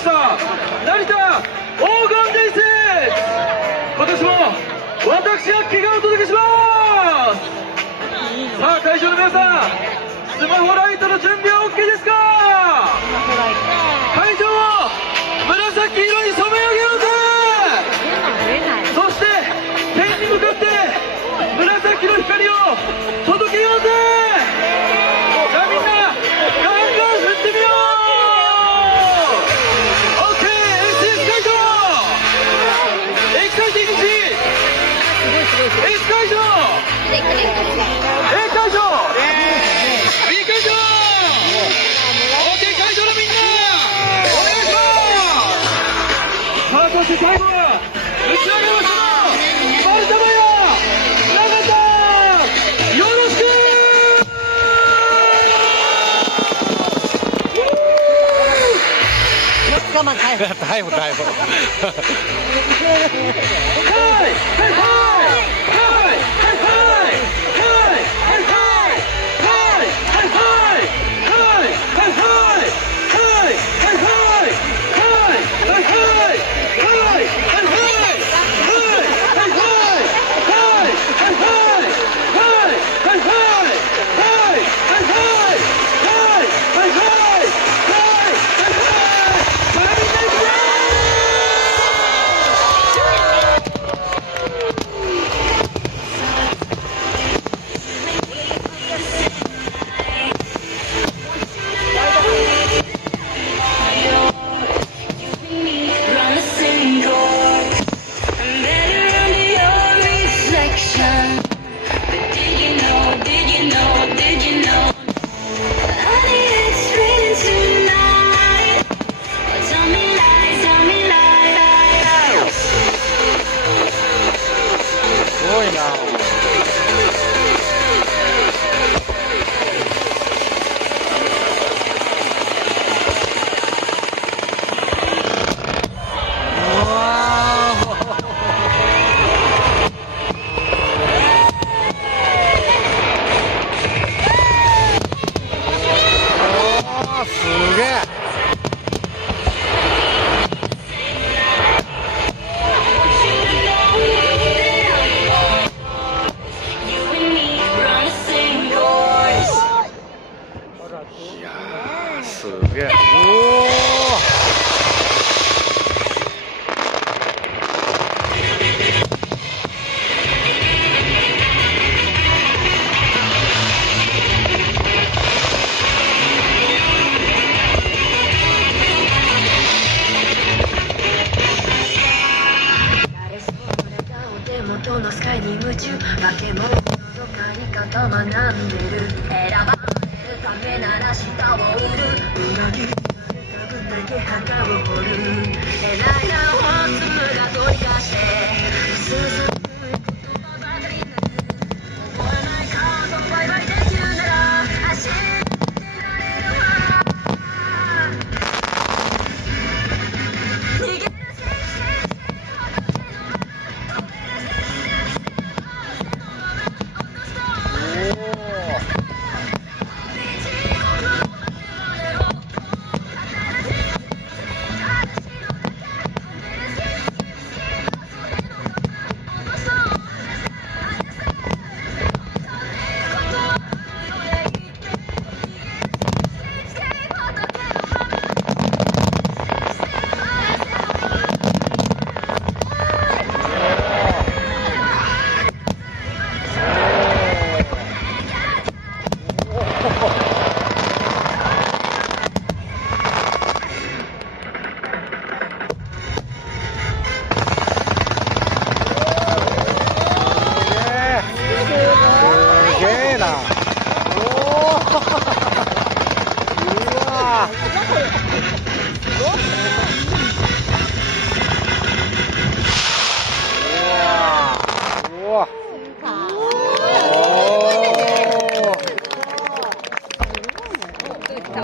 した成田黄金伝説、今年も私アッキーがお届けします。さあ会場の皆さん、スマホライトの準備は OK ですか？会場を紫色に染め上げようぜ。そして天に向かって紫の光を届けようぜ。じゃあみんなガンガン振ってみよう。 OK、 SS 会場、 X 会場、 S 会場、 A 会場、 B 会場、 OK 会場のみんなお願いします。さあそして最後は打ち上げましたの丸玉や永田、よろしく。我慢逮捕逮捕逮捕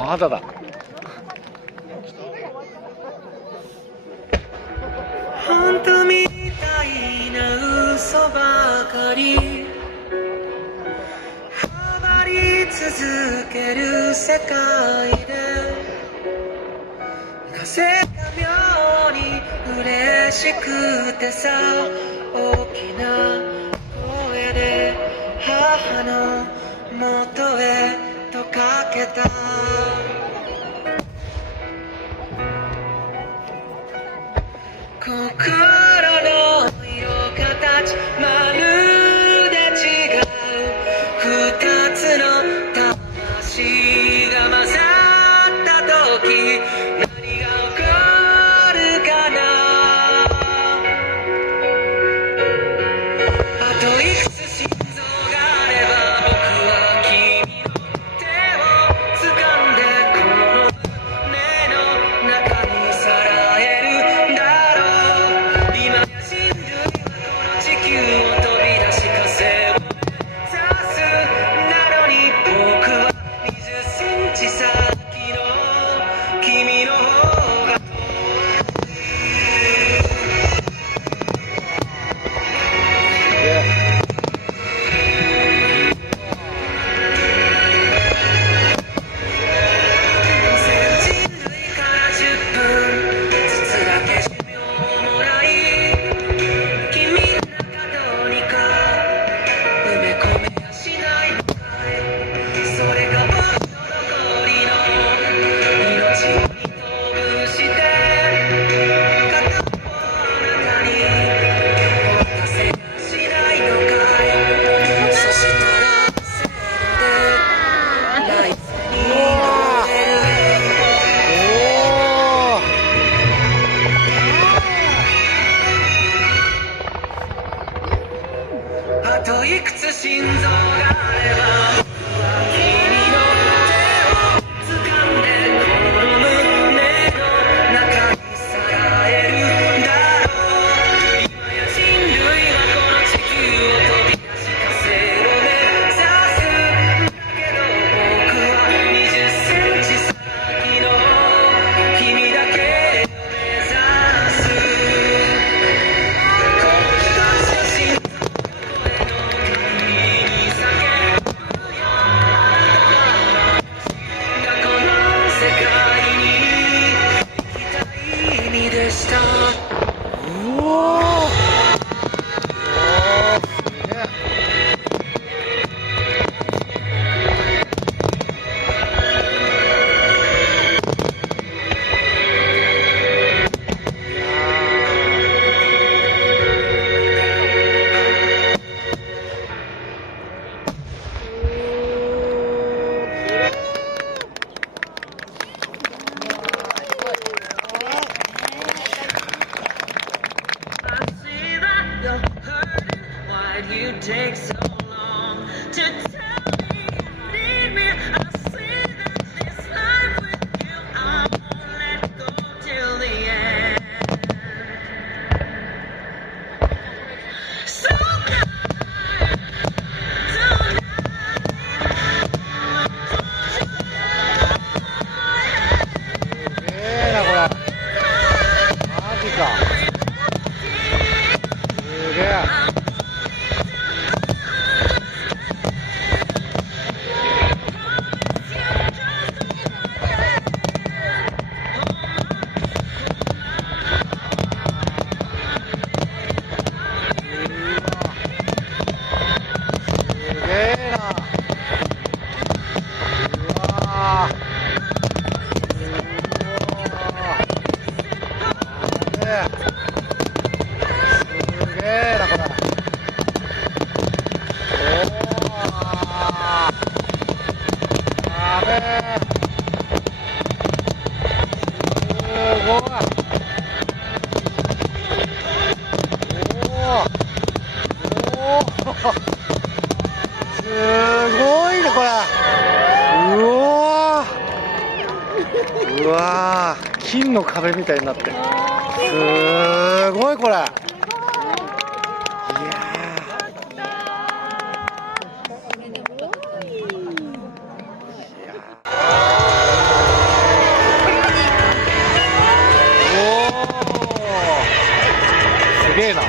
まだだ。本当みたいな嘘ばかりはまり続ける世界でなぜか妙に嬉しくてさ、大きな声で母の元へとかけた。心の色形まるで違う二つの魂が混ざった時、何が起こるかな。あといくつ心臓があれば僕は君の手を掴んでこの胸の中にさらえるんだろう。今や人類はこの地球を飛び出し火星を目指す。なのに僕は20センチ先の君の方が遠い。全人類から10分ずつだけ寿命をもらい、君の中どうにか埋め込めやしないのかい。それが僕の残りの命を二等分して片方あなたに渡せやしないのかい。そしたらせーので来世に乗れる。あといくつ心臓があれば僕は君の手を掴んでこの胸の中にさらえるんだろう。今や人類はこの地球を飛び出し火星を目指す。だけど僕は20センチ先の君だけを目指す。この一つの心臓声の限りに叫ぶよ。あなたが私がこの世界に生きたい意味でした。I see that you're hurting. Why'd you take so long to tell me you need me? I see that this life with you, I won't let go till the end. So tonight,うわー、金の壁みたいになってる。すごいこれ。いやー、すげえな。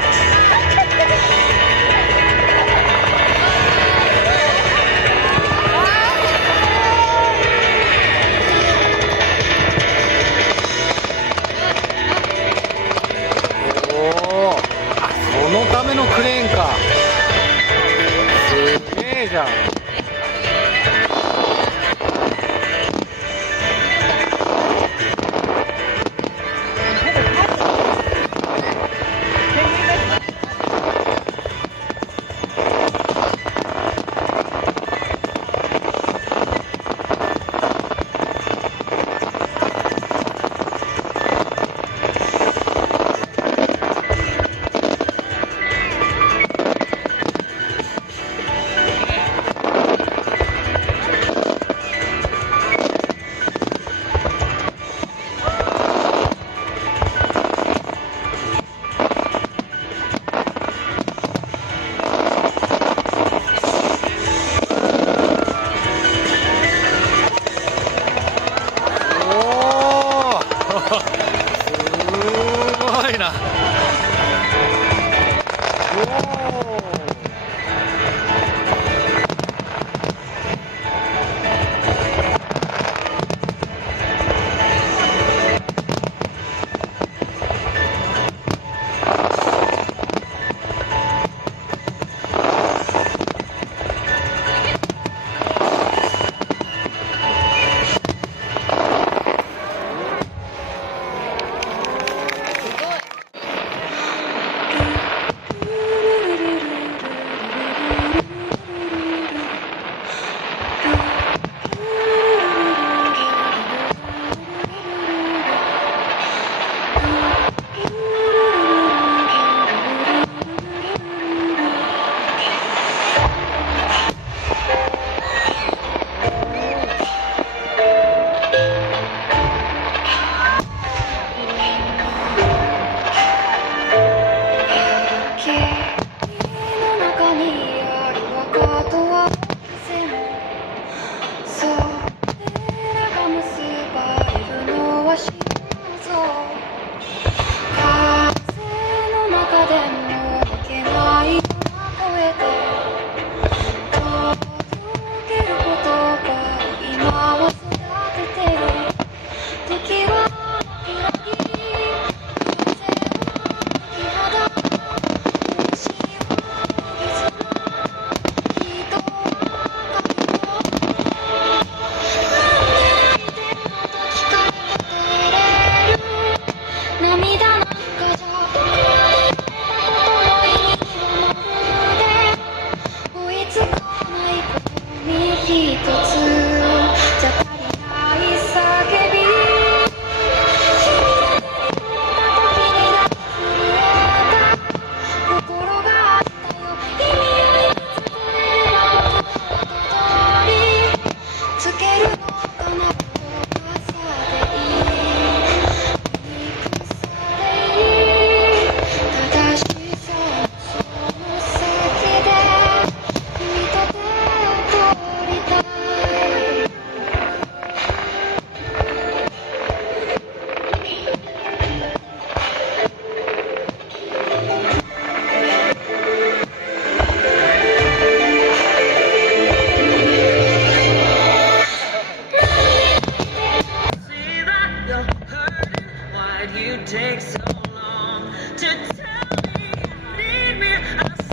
still hurting. Why'd you take so long to tell me you need me? I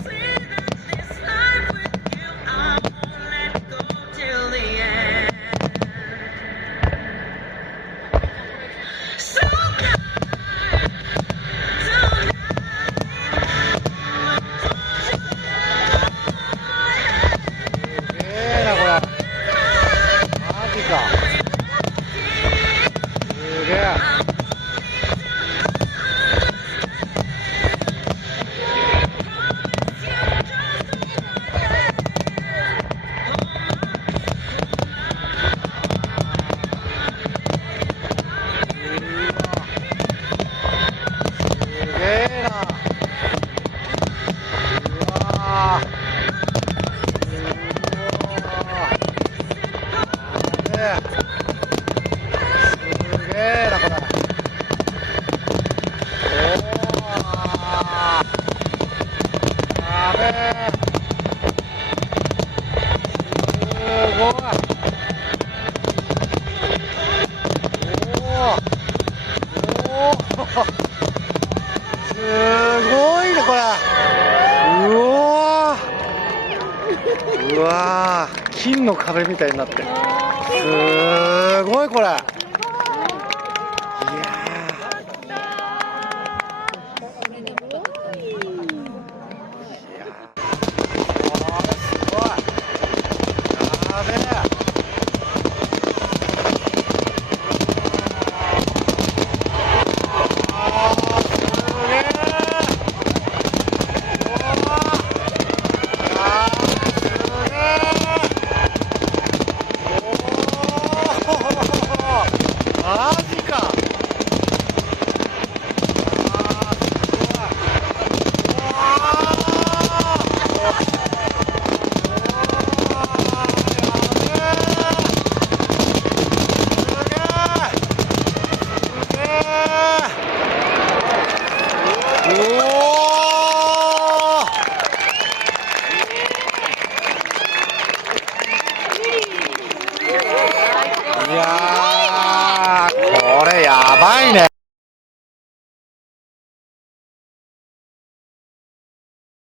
see that this life with you, I won't let go till the end. So tonight,すごいねこれ。うわー、金の壁みたいになって、すごいこれ。